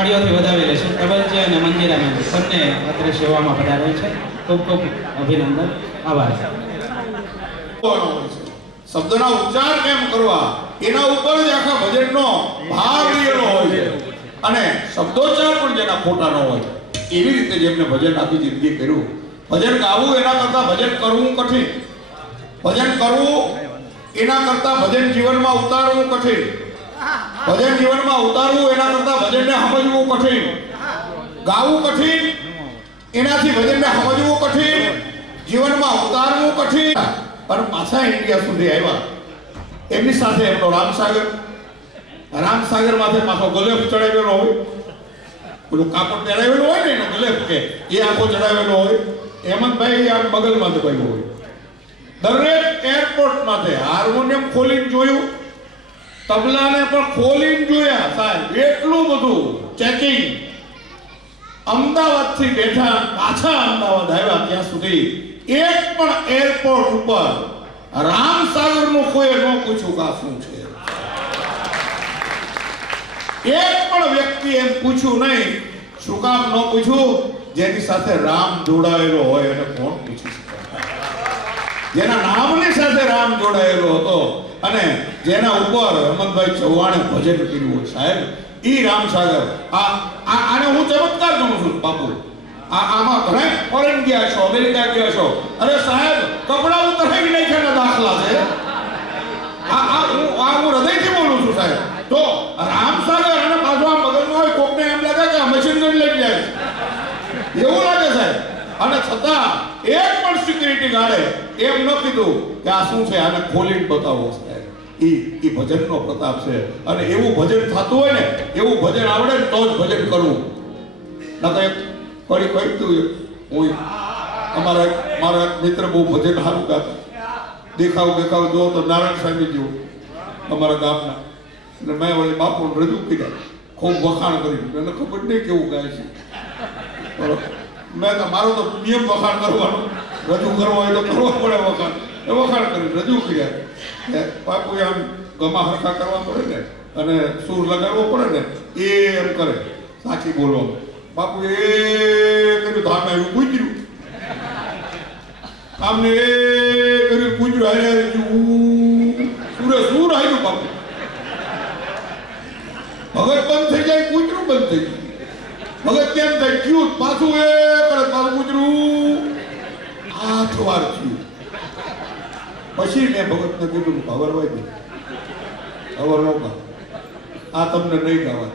તાળીઓથી વધાવી લેશું. પ્રબલજી અને મંદિરાબેન બંને અત્રે સેવામાં પધારે છે. ખૂબ ખૂબ અભિનંદન, આભાર. શબ્દના ઉચ્ચાર કેમ કરવા એના ઉપર જ આખા ભજનનો ભાવ રહેલો હોય છે. અને શબ્દોચ્ચાર પણ જેના ખોટા ન હોય એવી રીતે જેમને ભજન આખી જિંદગી કર્યું. ભજન ગાવું એના કરતા ભજન કરવું કઠિન. ભજન કરવું એના કરતા ભજન જીવનમાં ઉતારવું કઠિન. ભજન જીવનમાં ઉતારવું એના કરતા ભજનને સમજવું કઠિન. ગાવું કઠિન, એનાથી ભજનને સમજવું કઠિન, જીવનમાં ઉતારવું કઠિન. પણ પાછા ઇન્ડિયા સુધી આવ્યા. એમની સાથે એમનો રામસાગર માથે પાછો ગલેફ ચડાવેલો હોય, પેલું કાપડ પહેરાવેલું હોય ને એનો ગલેફ કે એ આખો ચડાવેલો હોય. હેમંતભાઈ આ બગલમાં દબાવ્યો હોય. દરેક એરપોર્ટ માથે હાર્મોનિયમ ખોલીને જોયું, તબલાને પણ ખોલીને જોયા સાહેબ. એટલું બધું ચેકિંગ. અમદાવાદથી બેઠા પાછા અમદાવાદ આવ્યા ત્યાં સુધી એક પણ એરપોર્ટ ઉપર રામસાગરનું કોઈ ન પૂછ્યું કે આ શું છે. એક પણ વ્યક્તિ એમ પૂછ્યું નહીં. શું કામ ન પૂછ્યું? જેની સાથે રામ જોડાયેલો હોય એને કોણ પૂછી શકે? જેના નામની સાથે રામ જોડાયેલો હતો અને જેના ઉપર હેમંતભાઈ ચૌહાણે ભજન કર્યું હોય સાહેબ, ઈ રામસાગર. આને હું ચમત્કાર ગણું છું બાપુ. આમાં ઘણા ફોરેન ગયા છો, અમેરિકા ગયા છો, અરે સાહેબ કપડા ઉતરાવી નાખ્યાના દાખલા છે. હું હૃદયથી બોલું છું સાહેબ. તો રામસાગર અને પાછો આ મગજમાં હોય કોકને એમ લાગે કે મશીન ગન લઈ જાય એવું લાગે સાહેબ. અને છતાં એક પણ સિક્યુરિટી ગાર્ડે એમ ન કીધું કે આ શું છે, આને ખોલીને બતાવો સાહેબ. એ ભજનનો પ્રતાપ છે. અને એવું ભજન થતું હોય ને, એવું ભજન આવડે ને તો જ ભજન કરવું. ના તો કડી કહ્યું હું મારા મિત્ર બહુ ભજન સારું ગાતા. દેખાવ જો તો નારાયણ સાહેબ જેવું અમારા ગામના. એટલે મેં વળી બાપુને રજૂ કર્યા, ખૂબ વખાણ કર્યું. એને ખબર નહીં કેવું ગાય છે. મેં તો મારો તો નિયમ વખાણ કરવાનો, રજૂ કરવો હોય તો કરવો પડે વખાણ. એ વખાણ કરી રજૂ કર્યા. બાપુ આમ ગમા હરખા કરવા પડે ને અને સૂર લગાડવો પડે ને એ એમ કરે સાચી બોલવાનું. બાપુ એ કર્યું તો આમે એવું પૂછ્યું, આમને એ કર્યું પૂછ્યું, સુરે સૂર આવ્યું બાપુ. ભગત બંધ થઈ જાય, પૂછરું બંધ થઈ ગયું. ભગત કેમ થાય ક્યું પાછું એ કરે પાછું પૂછરું 8 વાર થયું. પછી મેં ભગતને કીધું ખબર હોય ને ખબર ન ગા આ તમને નહીં ગાવા.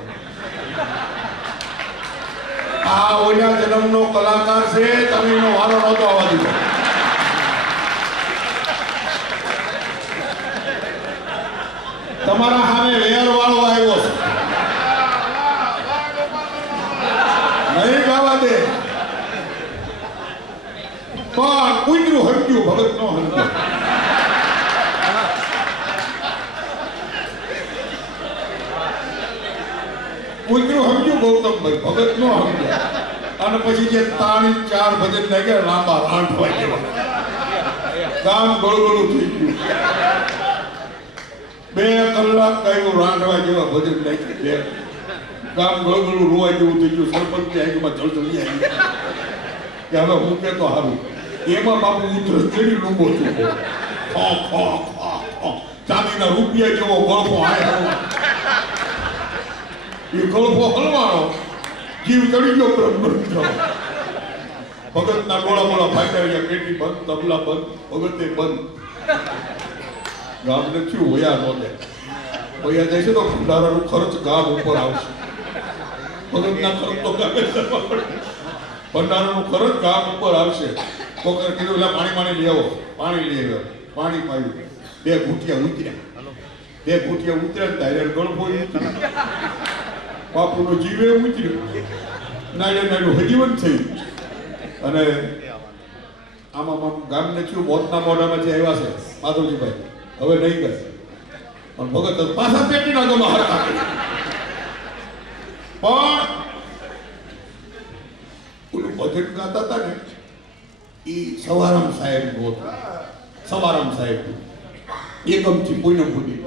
આ ઓલા જન્મનો કલાકાર છે, તમે એનો વારો નહોતો આવવા દીધો. તમારા સામે વેર વાળો આવ્યો છે, નહીં ગાવા દે. પણ કુંજરું હટક્યું, ભગત નો હટક્યો. કુંજરું સમજ્યું ગૌતમભાઈ, ભગત નો સમજ્યા. અને પછી જે તાણી 4 ભજન લાગ્યા લાંબા રાંઠવા જેવા, ગામ ગળગળું થઈ ગયું. 2 કલાક ગાયું રાંઠવા જેવા ભજન લાગ્યા. ગામ ગળગળું રોવા જેવું થઈ ગયું. સરપંચ આગમાં જળજળી આવી કે હવે હું કે તો હારું. એમાં બાપુ ઉતરસ કેવી લૂંબો છું, ચાંદીના રૂપિયા જેવો ગળફો આયા. એ ગળફો હલવાનો જીવ ચડી ગયો. ભગતના ડોળા મોળા ફાટ્યા ગયા, પેટી બંધ, તબલા બંધ, ભગતે બંધ. ગામને થયું હોયા નો દે. હોયા જાય છે તો ભંડારાનો ખર્ચ ગામ ઉપર આવશે. ભગતના ખર્ચ તો ગામે કરવા પડે. ભંડારાનો ખર્ચ ગામ ઉપર આવશે. કોકર કીધું એટલે પાણી લઈ આવો. પાણી લઈ આવ્યો, પાણી પાયું. 2 ઘૂંટિયા ઉતર્યા ત્યારે ગળફો બાપુનો જીવે ઉતર્યો. નાનું હજીવન થયું. અને આમાં ગામને થયું મોતના મોઢામાં જે આવ્યા છે માધવજીભાઈ હવે નહીં કરે. પણ ભગત પાછા પેટીના ગમા હરખા. પણ ઓલું ભજન ગાતા હતા ને એ સવારામ સાહેબ હતું. સવારામ સાહેબ એકમથી પૂનમ સુધી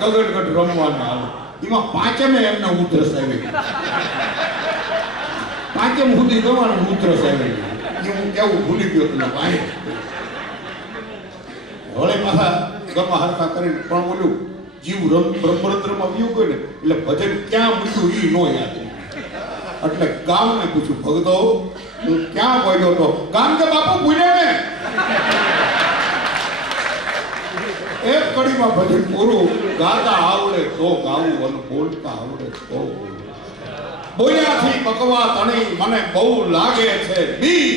ગગડગઢ રમવાના આવે. એમાં પાંચમે એમને ઉધરસ આવી. પાંચમ સુધી તમારું ઉધરસ આવી. હું કેવું ભૂલી ગયો તમને ભાઈ. હવે પાછા ગમા હરખા કરીને પણ બોલ્યું જીવ બ્રહ્મરંદ્રમાં વ્યુ ગયો ને એટલે ભજન ક્યાં મૂક્યું એ નો યાદ. એટલે ગામને પૂછ્યું ભગતો હું ક્યાં બોલ્યો હતો? ગામ કે બાપુ ભૂલ્યા ને. એક કડીમાં ભજન પૂરું. ગાતા આવડે તો ગાવું અને બોલતા આવડે તો બોલ્યાથી બકવા તણી મને બહુ લાગે છે બી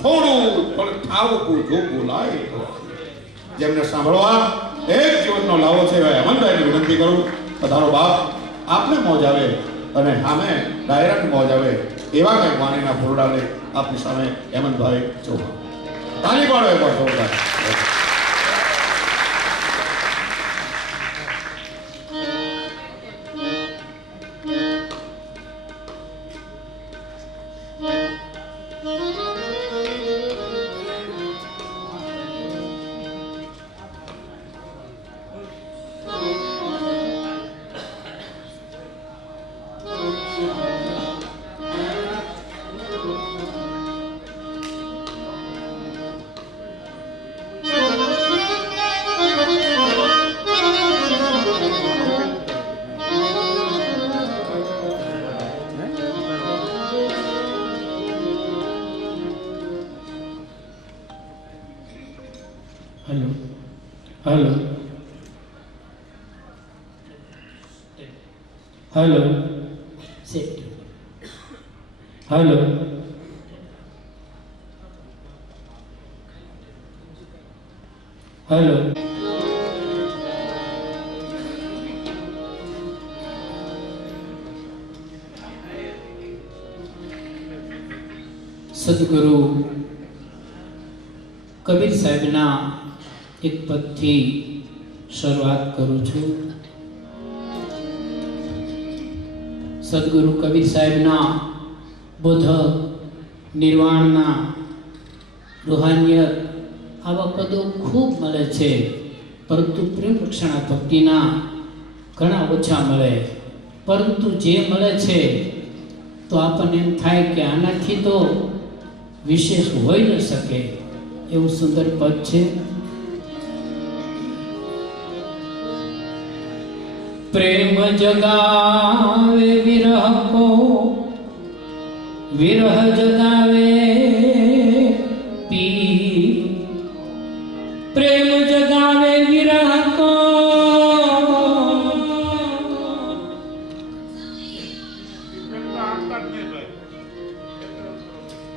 થોડું પણ થાવકું જો બોલાય. જેમને સાંભળવા એક જીવનનો લાવો છે હેમંતભાઈની વિનંતી કરું પધારો બાપ. આપને મોજ આવે અને સામે ડાયરેક્ટ મોજ આવે એવા કંઈક વાણીના ફૂરડા લઈ આપની સામે હેમંતભાઈ ચૌહાણ. તાલી પાડો એક વાર જોરદાર. Hello hello set hello hello सदगुरु कबीर साहेबना एक पदथी शुरुआत करूँ छूं. सदगुरु कबीर साहेबना बोध निर्वाणना रूहानियत आवा पदों खूब मळे छे परंतु प्रेम रक्षणा भक्तिना घणा ओछा मळे. परंतु जे मळे छे तो आपने एम थाय के आनाथी तो विशेष होई न सके एवं सुंदर पद छे. प्रेम जगावे विरह को विरह जगावे पी. प्रेम जगावे विरह को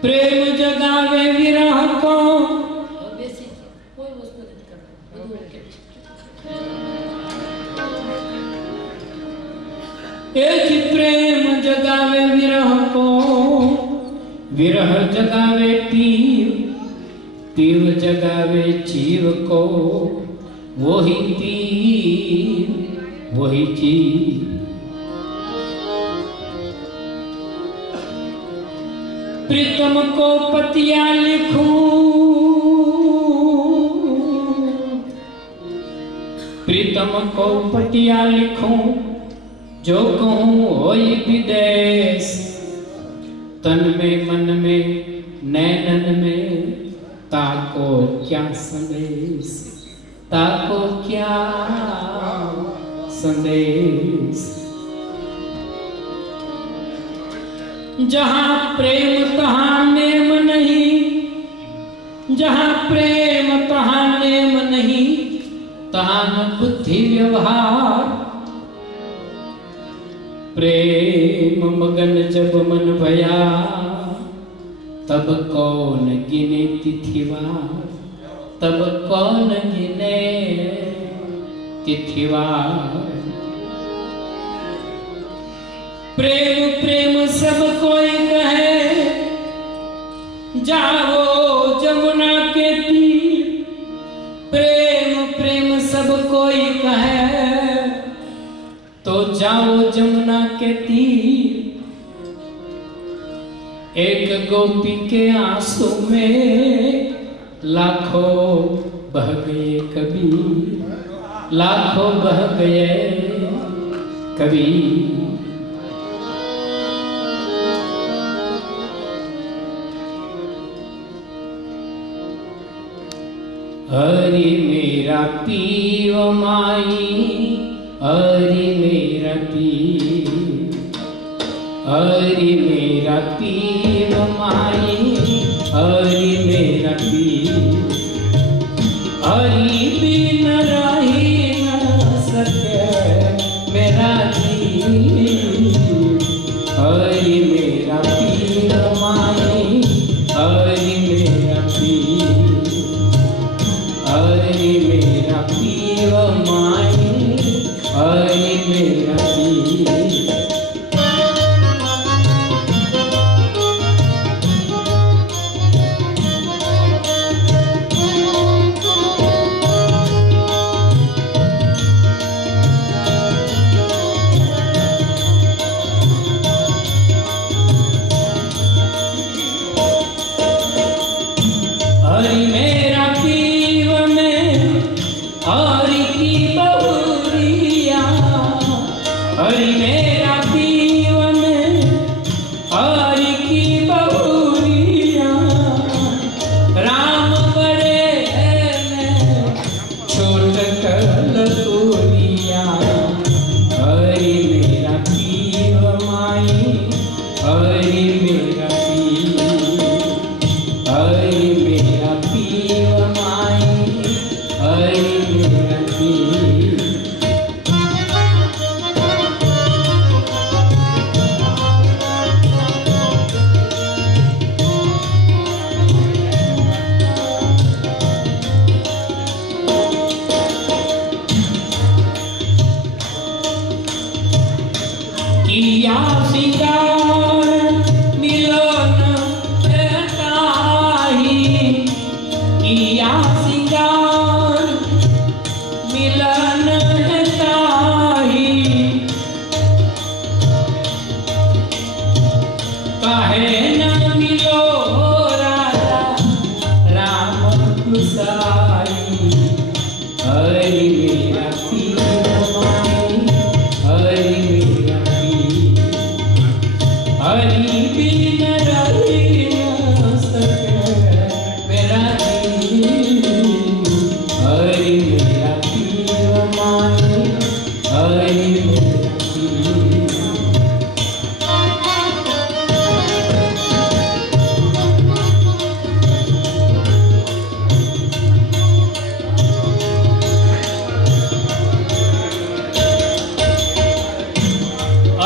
प्रेम जगावे विरह को एक प्रेम जगावे विरह को विरह जगावे पीव पीव जगावे जीव को वही पीव वही जीव. प्रीतम को पतिया लिखूं प्रीतम को पतिया लिखूं जो कहूँ होई विदेश. तन में मन में नैनन में ताको क्या संदेश ताको क्या संदेश. जहाँ प्रेम तहाँ नेम नहीं जहाँ प्रेम तहाँ नेम नहीं तहाँ न बुद्धि व्यवहार. प्रेम मगन जब मन भया तब कौन गिने तिथिवार तब कौन गिने तिथिवार. प्रेम प्रेम सब कोई कहे जाओ जमुना के तीर. प्रेम प्रेम सब कोई कहे तो जाओ जमुना के तीर. एक गोपी के आंसू में लाखों बह गए कबीर लाखों बह गए कवि हरि मेरा पीव माई, हरि मेरा पीव, हरि मेरा पीव माई, हरि मेरा पीव, हरि बिन रही न सके मेरा जीव, हरि मेरा पीव माई, हरि मेरा पीव, हरि मेरा पीव माई, हरि मेरा पीव। हरि मेरा पीव में हरि की बहुरिया, हरि मेरा पीव में हरि की बहुरिया, राम बड़े हैं छोट कलपुरिया, हरि मेरा पीव माई, हरि मेरा पीव, हरि मेरा पीव माई, हरि मेरा पीव। किया सिंगार मिलन ताही, किया सिंगार मिलन ताही, काहे न मिलो राजा राम गुसाई, हरि मेरा पीव माई, हरि मेरा पीव, हरि बिन रही न सके मेरा जीव, हरि मेरा पीव माई, हरि मेरा पीव।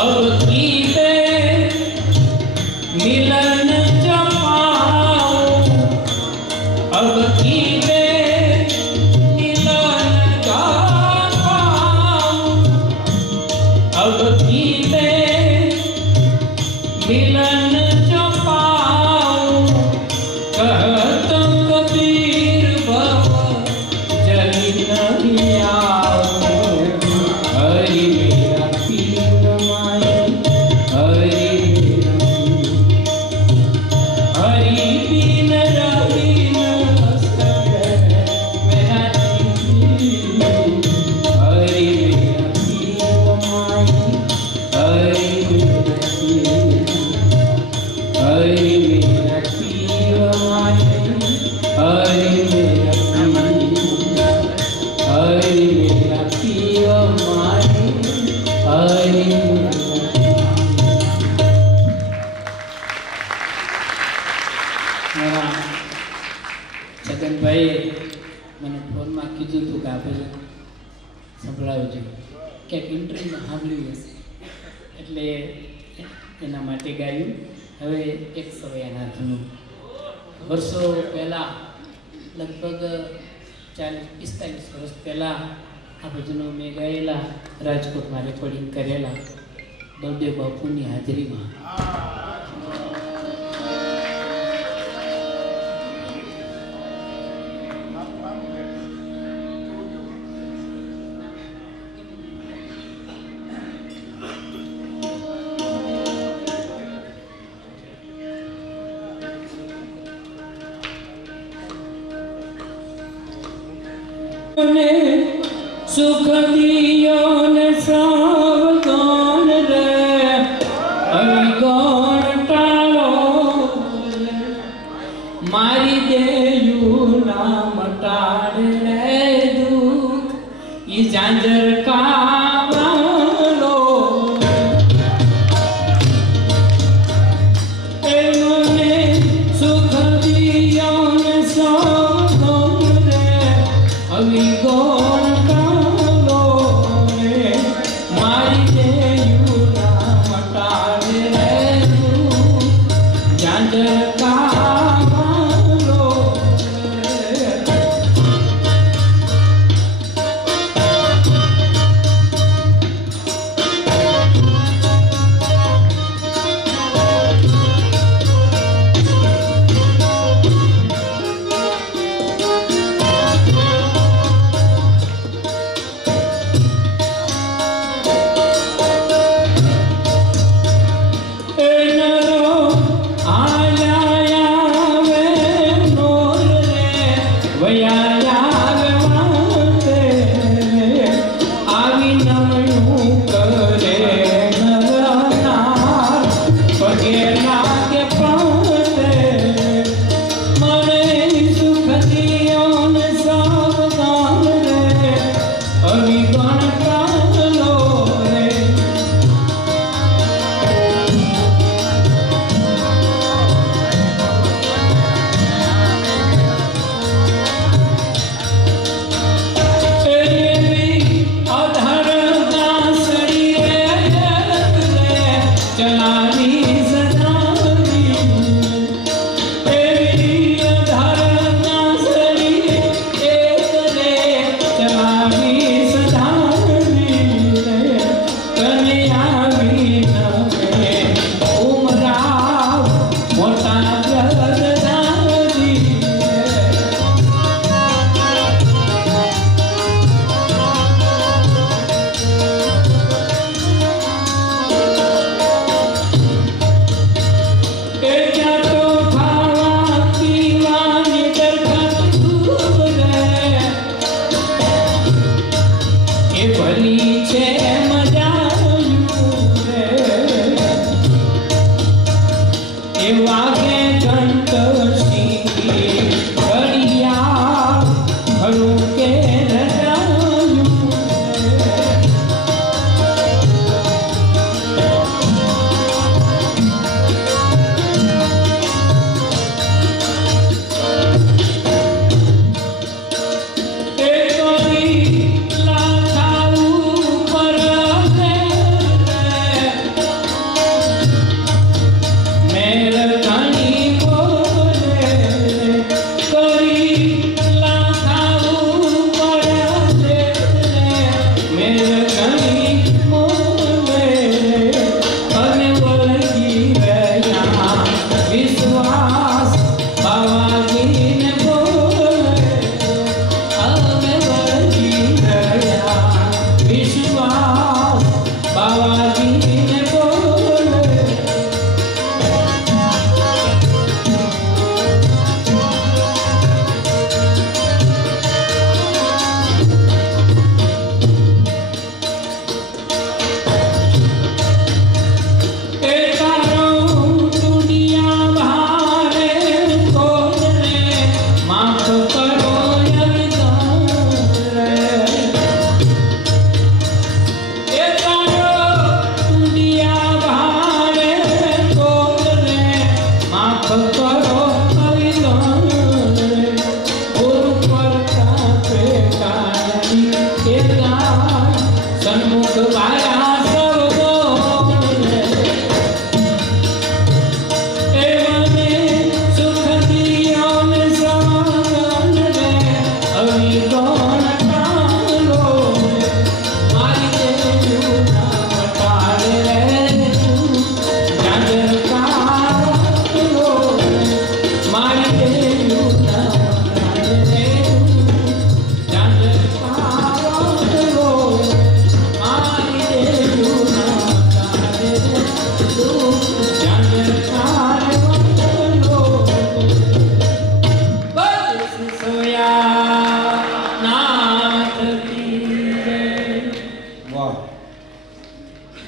अब की बेर मिलन जपाओ, अब की बेर मिलन जपाओ, अब की बेर मिलन जपाओ, कहत कबीर भव जल नहीं आओ, हरि मेरा पीव माई, हरि मेरा पीव, हरि बिन रही न सके मेरा जीव, हरि मेरा पीव माई, हरि मेरा पीव, हरि मेरा पीव माई, हरि मेरा पीव, हरि मेरा पीव माई, हरि मेरा पीव। મારા છગનભાઈએ મને ફોનમાં કીધું હતું કે આપણે સંભળાવજો, ક્યાંક ઇન્ટરવ્યુમાં સાંભળ્યું હશે એટલે એના માટે ગાયું. હવે 108નું વર્ષો પહેલાં, લગભગ 40-45 વર્ષ પહેલાં આ ભજનો મેં ગાયેલા, રાજકોટમાં રેકોર્ડિંગ કરેલા બળદેવ બાપુની હાજરીમાં. सुख दियो ने सावधान झांझर का वालो एमने सुख दियो ने सो रे अभी गोन कालो रे मारी दे युना मटाड़े रे झांझर का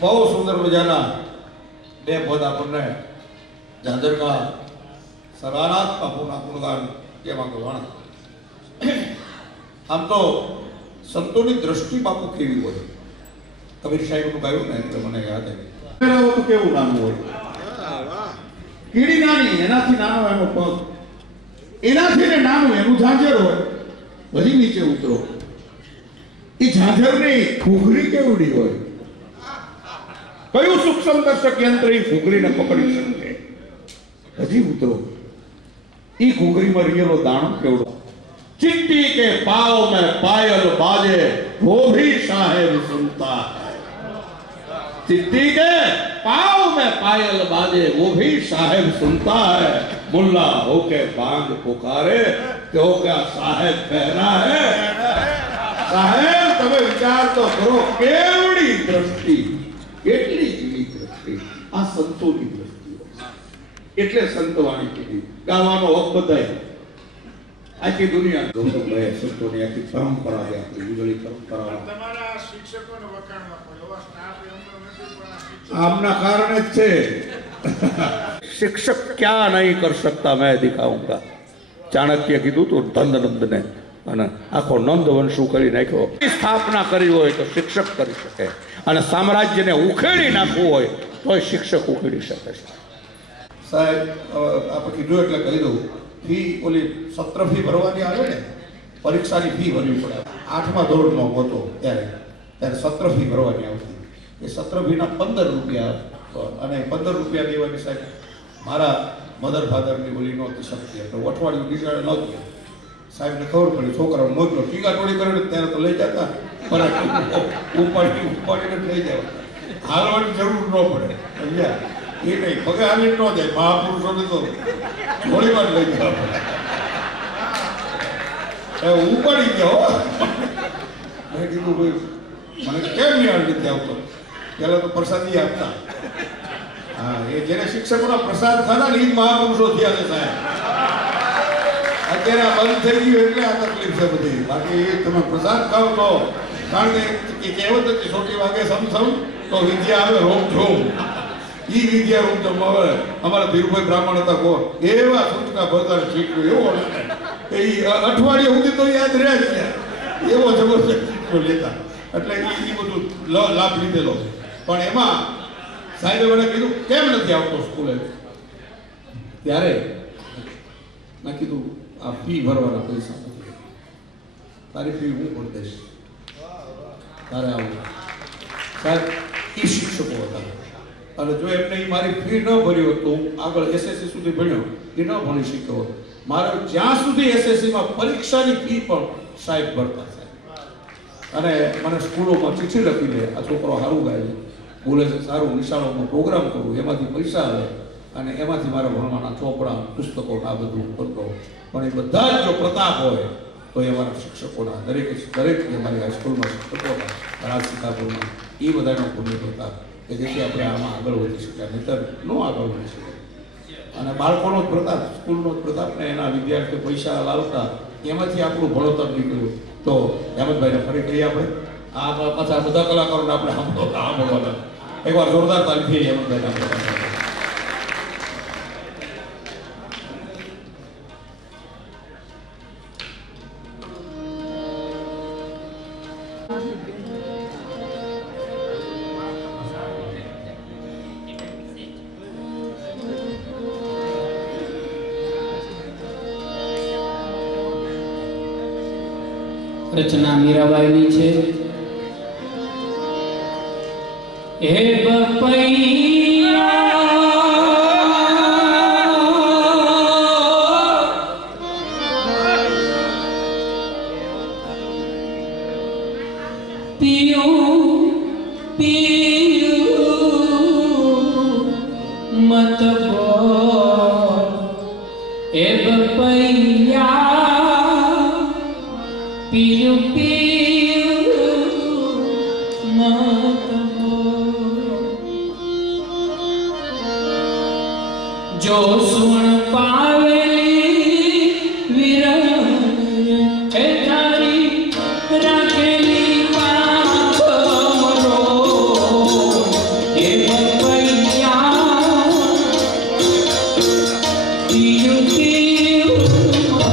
बहुत सुंदर मजाना બે પદ આપણને ઝાંઝરકા સરાનાત્મક ગુણગાન કેવા ગવાણા. આમ તો સંતોની દ્રષ્ટિ બાપુ કેવી હોય? કબીર સાહેબનું ગાયું ને એટલે મને યાદ આવ્યું. તો કેવું નાનું હોય, કીડી નાની, એનાથી નાનો એનો પગ, એનાથી ને નાનું એનું ઝાંઝર હોય. પછી નીચે ઉતરો, એ ઝાંઝરની ઘૂઘરી કેવડી હોય, કયું સૂક્ષ્મ દર્શક યંત્ર એ ઘૂઘરીને પકડી શકે? હજી ઉતરો, એ ઘૂઘરીમાં રિયેલો દાણો કેવડો. चिट्टी के पाँव में पायल बाजे वो भी साहेब सुनता है. चिट्टी के पाँव में पायल बाजे वो भी साहेब सुनता है. मुल्ला होके बांग पुकारे तो क्या साहेब कहना है? साहेब તમે વિચાર તો કરો, કેવડી દ્રષ્ટિ, કેટલી જીવી દ્રષ્ટિ આ સંતોની દ્રષ્ટિ. એટલે સંતવાણી કીધી, ગાવાનો હક બધાય. આખી દુનિયા ગૌતમભાઈ સંતોની આખી પરંપરા છે, આપણી ઉજળી પરંપરા. તમારા શિક્ષકોને વખાણવા પડે, એવા સ્ટાફ એમનો નથી, પણ આમના કારણે જ છે. શિક્ષક ક્યાં નહીં કર શકતા મેં દિખાઉંગા. ચાણક્ય કીધું તું ધનનંદને, અને આખો નંદ વંશુ કરી નાખ્યો. સ્થાપના કરી હોય તો શિક્ષક કરી શકે, અને સામ્રાજ્યને ઉખેડી નાખવું હોય તો શિક્ષક ઉખેડી શકે છે. સાહેબ આપણે કીધું એટલે કહી દઉં, ફી ઓલી સત્ર ફી ભરવાની આવે ને, પરીક્ષાની ફી ભરવી પડે. 8મા ધોરણમાં હતો ત્યારે સત્ર ફી ભરવાની આવતી. એ સત્ર ફીના 15 રૂપિયા, અને 15 રૂપિયા દેવાની સાહેબ મારા મધર ફાધરની ઓલી નહોતી શક્તિ, એટલે અઠવાડિયું નીકળે નહોતું. સાહેબને ખબર પડી, છોકરાઓ મોકલો ટીકા ટોળી કરે ત્યારે તો લઈ જતા, ઉપાડીને લઈ જવા, હાલવાની જરૂર ન પડે. સમજ્યા? એ નહીં, પગે હાલી ન જાય. મહાપુરુષોને તો થોડી વાર લઈ જવા પડે. ઉપાડી ગયો. મેં કીધું ભાઈ મને કેમ નિહાળ નથી આવતો? પેલા તો પ્રસાદી આપતા. હા, એ જેને શિક્ષકોના પ્રસાદ ખાધા ને એ જ મહાપુરુષો થયા છે સાહેબ. અત્યારે આ બંધ થઈ ગયું એટલે આ તકલીફ છે બધી. બાકી તમે પ્રસાદ ખાવ તો, કારણ કે કહેવત હતી, છોટી વાગે સમસમ તો વિદ્યા આવે રોમ ઝોમ. ઈ વિદ્યા રોમ ઝોમ આવે. અમારા ધીરુભાઈ બ્રાહ્મણ હતા, કો એવા સૂચના ભરતા શીખ્યું એવો એ અઠવાડિયા સુધી તો યાદ રહે જ એવો જબરદસ્ત શીખવો લેતા. એટલે એ બધું લાભ લીધેલો. પણ એમાં સાહેબે મને કીધું કેમ નથી આવતો સ્કૂલે? ત્યારે મેં કીધું આ ફી ભરવાના પૈસા નથી, તારી ફી હું ભરી દઈશ, તારે આવું. સાહેબ એ શિક્ષકો હતા, અને જો એમને મારી ફી ન ભરી હોત તો હું આગળ એસએસસી સુધી ભણ્યો, એ ન ભણી શક્યો હોત. મારે જ્યાં સુધી એસએસસીમાં પરીક્ષાની ફી પણ સાહેબ ભરતા સાહેબ. અને મને સ્કૂલોમાં ચિઠ્ઠી લખી દે, આ છોકરો સારું ગાય છે, બોલે છે સારું, નિશાળોમાં પ્રોગ્રામ કરું, એમાંથી પૈસા આવે, અને એમાંથી મારા ભણવાના ચોપડા પુસ્તકો આ બધું કરતો. પણ એ બધા જ જો પ્રતાપ હોય તો એ અમારા શિક્ષકોના દરેક જે મારી હાઈસ્કૂલમાં શિક્ષકો હતા રાજશિકાપુરમાં, એ બધાનો પુણ્ય પ્રતાપ કે જેથી આપણે આમાં આગળ વધી શક્યા, નહીતર ન આગળ વધી શકે. અને બાળકોનો જ પ્રતાપ, સ્કૂલનો જ પ્રતાપ ને એના વિદ્યાર્થીઓ પૈસા લાવતા, એમાંથી આપણું ભણતર નીકળ્યું. તો હેમંતભાઈને ફરી કહીએ આપણે, આ પાછા બધા કલાકારોને આપણે સાંભળવાના. એકવાર જોરદાર તાલીમથી હેમંતભાઈને આપણે. રચના મીરાબાઈની છે. હે બપૈયા પીયું પીયું મત બોલ, હે બપૈયા પીયું પીયું મત બોલ. જો સુણ પાવેલી વિરહ એ તારી રાખેલી પાંખ મરોડ, હે બપૈયા પીયું પીયું મત બોલ.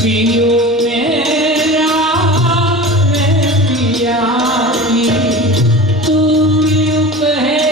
पियो मेरा रे पिया की तू क्यों कहे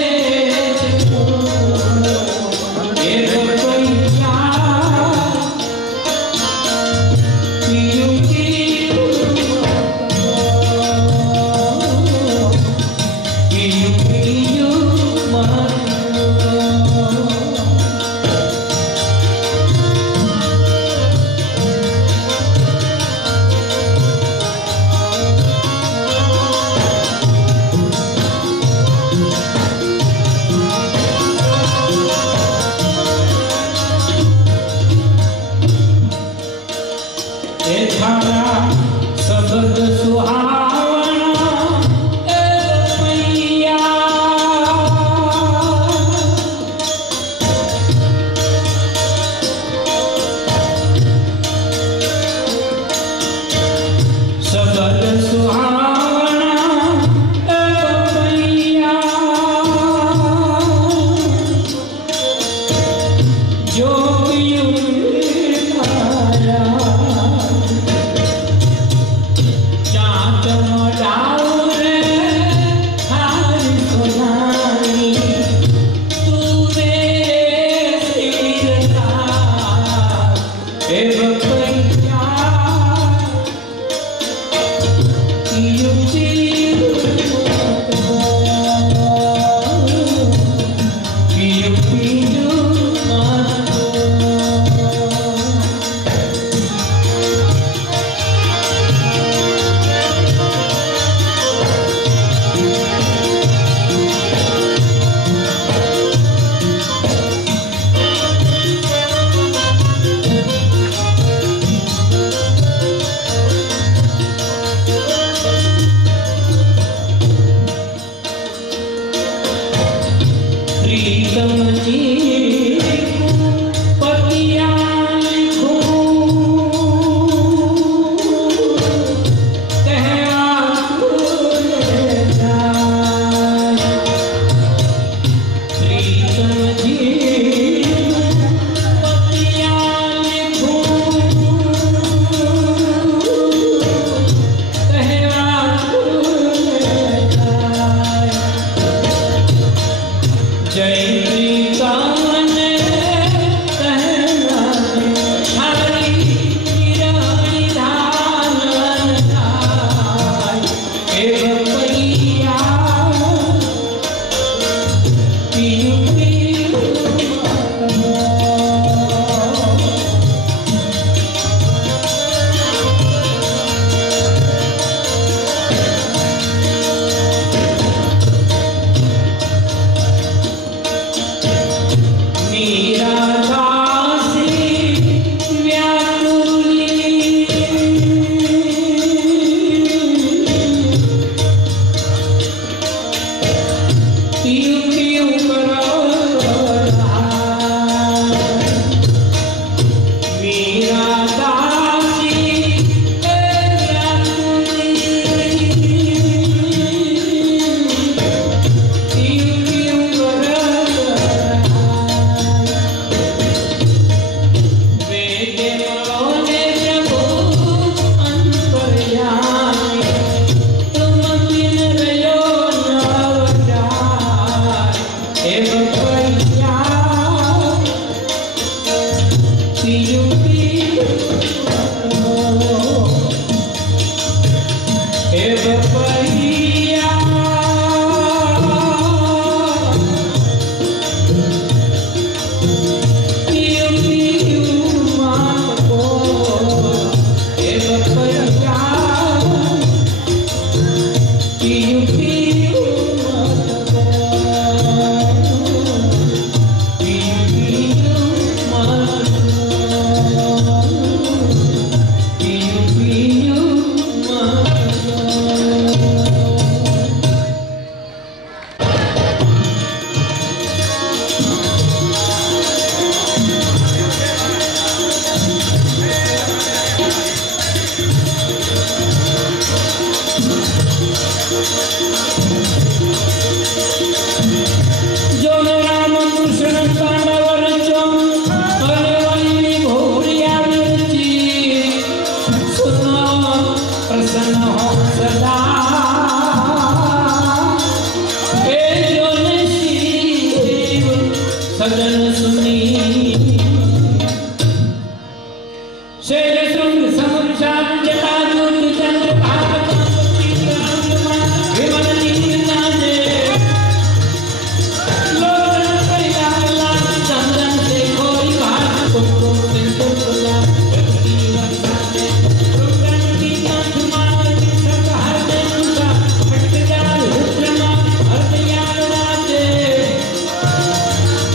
शब्द सुहावना मैया शब्द सुहावना मैया जो प्रसन्न हो सदा हे जो शिव सजन सुनी शेर श्रृंग समृषान जटाजूट चंद्रभाग विमल नीलनादे लोचन कैलाश लाल चंदन से कोई भाग कुमकुम सिंदूर गुलाब रत्नी वर्षाते रुद्रन की कंठ मालती सब हरदे मुसा भट्टजाल रुद्रमा हरदयाल राते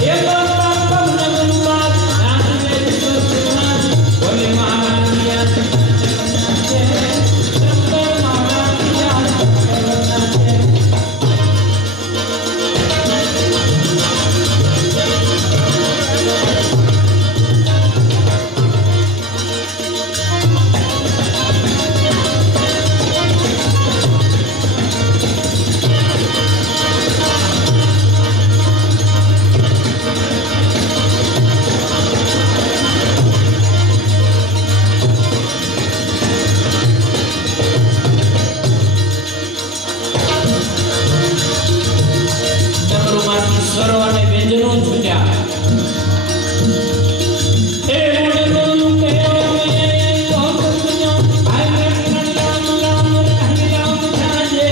ये बाबा पवन गुरुवाद नाथ में विश्वनाथ बोले महारानिया शंकर महारानिया ચમરૂમાંથી સ્વરો અને વ્યંજનો છૂટ્યા એ મોડલું કે મે લોક સુનો આય રામ રામ રહે રામ જાજે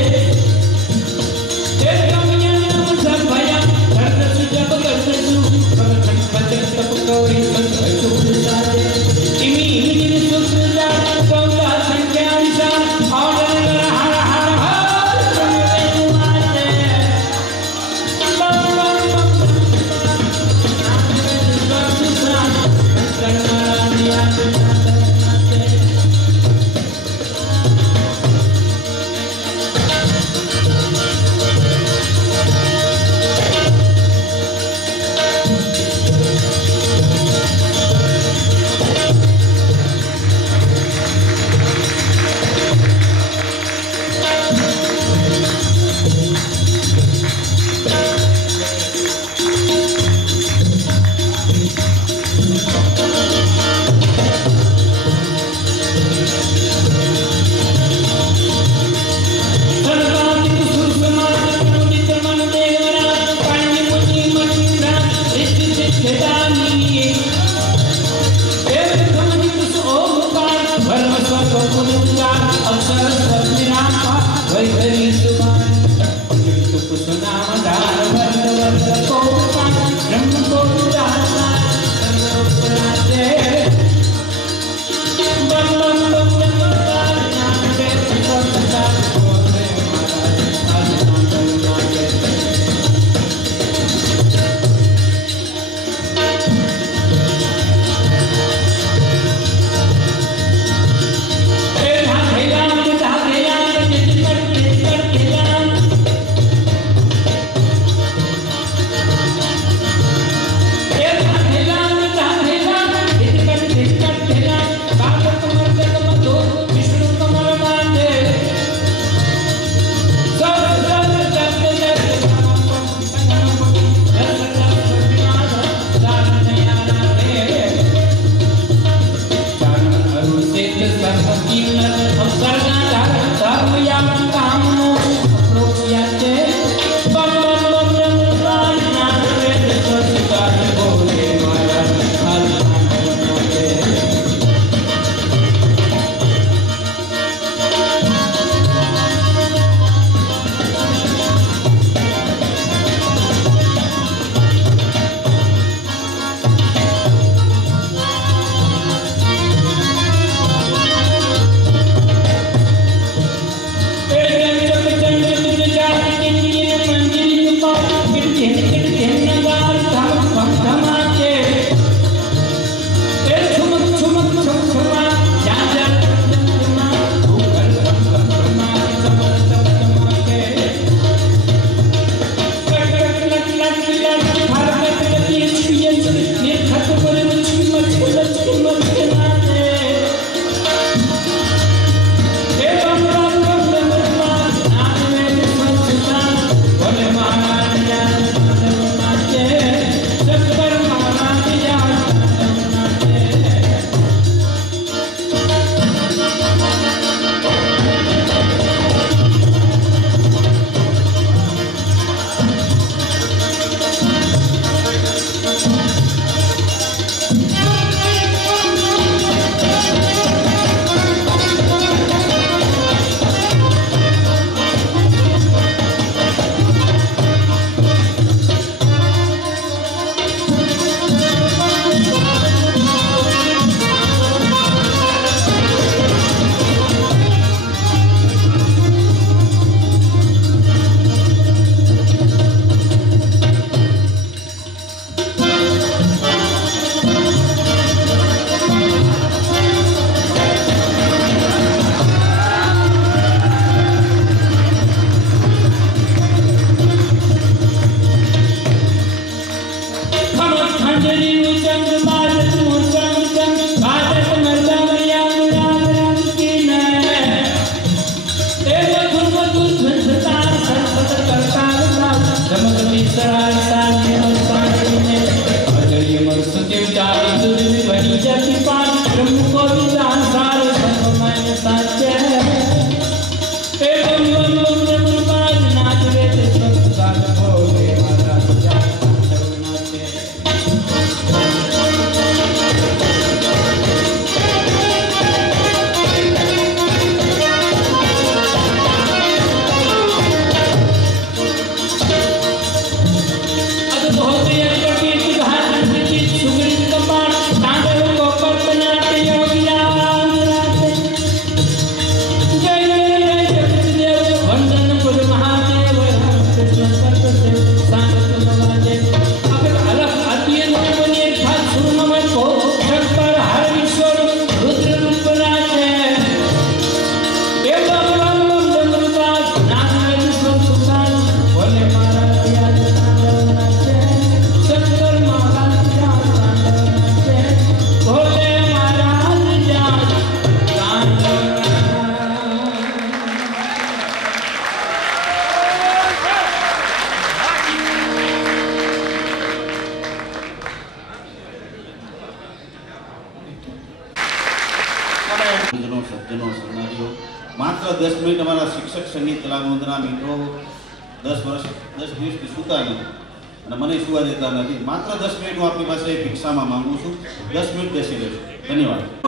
એ કમયન સબ ભયા દર્દ સુજબ દર્દ સુ પવન પચક તપ કોઈ સંત સુજાજે ઇમી ઇમી સુખજા કૌલા સંખ્યા વિશાલ ઓર હર હર હર તમે માતે ब्रह्म સજ્જનો સન્નારીઓ, માત્ર 10 મિનિટ અમારા શિક્ષક સંગીત કલાવંદના મિત્રો 10 દિવસથી સૂતા નથી અને મને સુવા દેતા નથી. માત્ર 10 મિનિટ હું આપની પાસે ભિક્ષામાં માંગુ છું. 10 મિનિટ બેસી રહેજો. ધન્યવાદ.